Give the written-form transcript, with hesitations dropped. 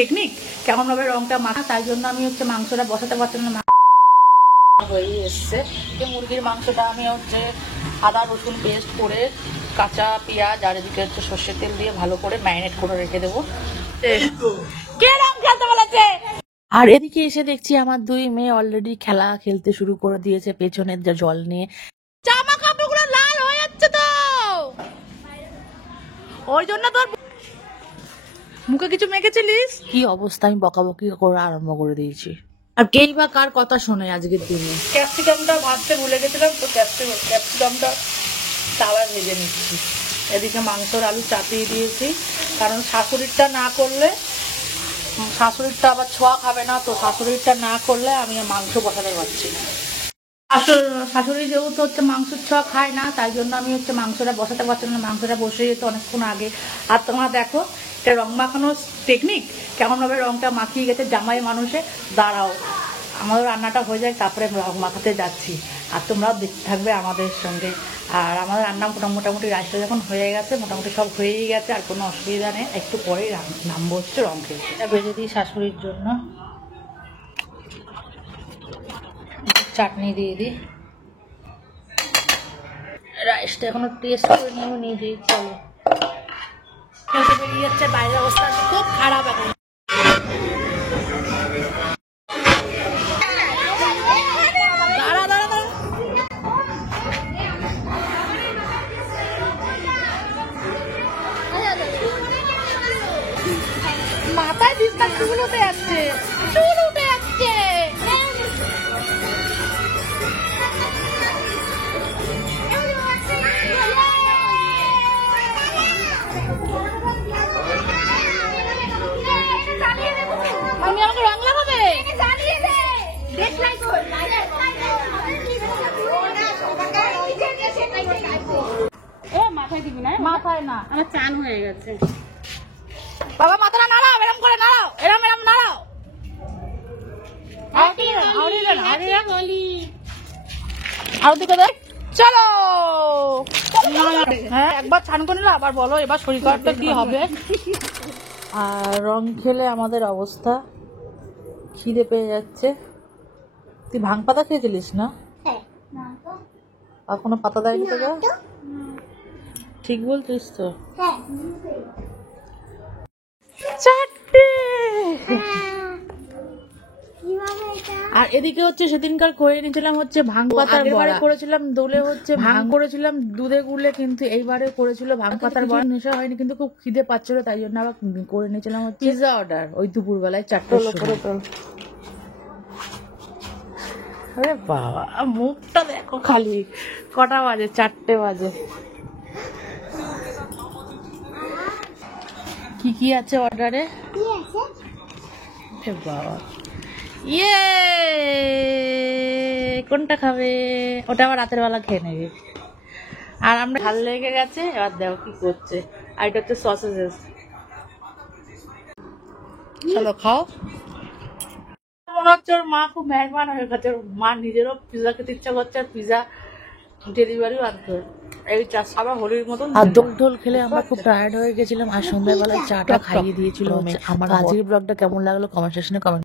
Technique কেমন ভাবে রংটা মাখা, তাই জন্য আমি হচ্ছে মাংসটা বসাতে পারছিলাম না। হয়ে এসছে মুরগির মাংসটা আমি হচ্ছে আদা রসুন পেস্ট করে কাঁচা পেঁয়াজ আর এদিকে হচ্ছে সর্ষের তেল দিয়ে ভালো করে ম্যারিনেট করে রেখে দেবো। কে রং খেলতে বলেছে? আর এদিকে এসে দেখছি আমার দুই মেয়ে অলরেডি খেলা খেলতে শুরু করে দিয়েছে পেছনের যে জল নিয়ে। জামা কাপড়গুলো লাল হয়ে যাচ্ছে তো, ওই জন্য তোর মুখে কিছু মেখেছিলিস। কি অবস্থা, আমি বকাবকি করে আরম্ভ করে দিয়েছি। আর কেই বা কার কথা শোনে আজকের দিনে। ক্যাপসিকামটা ভাজতে ভুলে গেছিলাম, তো ক্যাপসিকামটা তাওয়ায় ভেজে নিচ্ছি। এদিকে মাংসর আলু চাপিয়ে দিয়েছি, কারণ শাশুড়িরটা না করলে শাশুড়িরটা আবার ছোঁয়া খাবে না, তো শাশুড়িরটা না করলে আমি মাংস বসাতে পারছি না। শাশুড়ি যেহেতু হচ্ছে মাংসের ছোঁয়া খায় না, তাই জন্য আমি হচ্ছে মাংসটা বসাতে পারছিলাম না। মাংসটা বসে যেত অনেকক্ষণ আগে। আর তোমরা দেখো এটা রং মাখানোর টেকনিক কেমন ভাবে রংটা মাখিয়ে গেছে জামাই মানুষে। দাঁড়াও আমাদের রান্নাটা হয়ে যায়, তারপরে রং মাখাতে যাচ্ছি, আর তোমরাও দেখতে থাকবে আমাদের সঙ্গে। আর আমাদের রান্না মোটামুটি রাইসটা যখন হয়ে গেছে, মোটামুটি সব হয়েই গেছে, আর কোনো অসুবিধা নেই। একটু পরেই নামবো হচ্ছে রং খেলতে। এটা ভেজে দিই শাশুড়ির জন্য, চাটনি দিয়ে দিই। রাইসটা এখনো টেস্ট করে নিয়ে দিই। চলো খেলতে বেরিয়ে যাচ্ছে, বাইরের অবস্থা খুব খারাপ এখন। মাথায় দিস না, চুল উঠে যাচ্ছে, চুল উঠে যাচ্ছে। আমি আমাকে রং লাগাবে? মাথায় দিবি না? মাথায় না, আমার চান হয়ে গেছে। বাবা মাথাটা নাড়াও, এরম করে নাড়াও, এরম নাড়াও। আর দিকে দেখ, চলো। হ্যাঁ একবার চান করে নিলে আবার বলো এবার শরীর খারাপটা কি হবে। আর রং খেলে আমাদের অবস্থা, খিদে পেয়ে যাচ্ছে। তুই ভাং পাতা খেয়েছিলিস না? আর কোনো পাতা দেয়নি তো? ঠিক বলছিস তো। চারটে। আর এদিকে হচ্ছে সেদিনকার করে নিয়েছিলাম হচ্ছে ভাং পাতার বড়া করেছিলাম, দোলে হচ্ছে ভাং করেছিলাম দুধে গুলে, কিন্তু এইবারে করেছিল ভাং পাতার বড়া। নেশা হয়নি, কিন্তু খুব খিদে পাচ্ছিল, তাই জন্য আবার করে নিয়েছিলাম হচ্ছে পিৎজা অর্ডার ওই দুপুর বেলায় 4টার সময়। আরে বাবা মুখটা দেখো খালি, কটা বাজে? 4টে বাজে। কি আছে অর্ডারে? বাবা ইয়ে, কোনটা খাবে? ওটা আবার রাতের বেলা খেয়ে নেবে। আর আমরা ভাল লেগে গেছে, এবার দেখো কি করছে। আর এটা হচ্ছে সসেস। চলো খাও। মনে হচ্ছে ওর মা খুব মেহরবান হয়ে গেছে, ওর মা নিজেরও পিজা খেতে ইচ্ছা করছে, আর পিজা ডেলিভারিও আনতে। এই আবার হোলির মতন আর দোল খেলে আমরা খুব টায়ার্ড হয়ে গেছিলাম। আর সন্ধ্যাবেলায় চাটা খাইয়ে দিয়েছিল আমার। আজকের ব্লগটা কেমন লাগলো কমেন্ট সেকশনে কমেন্ট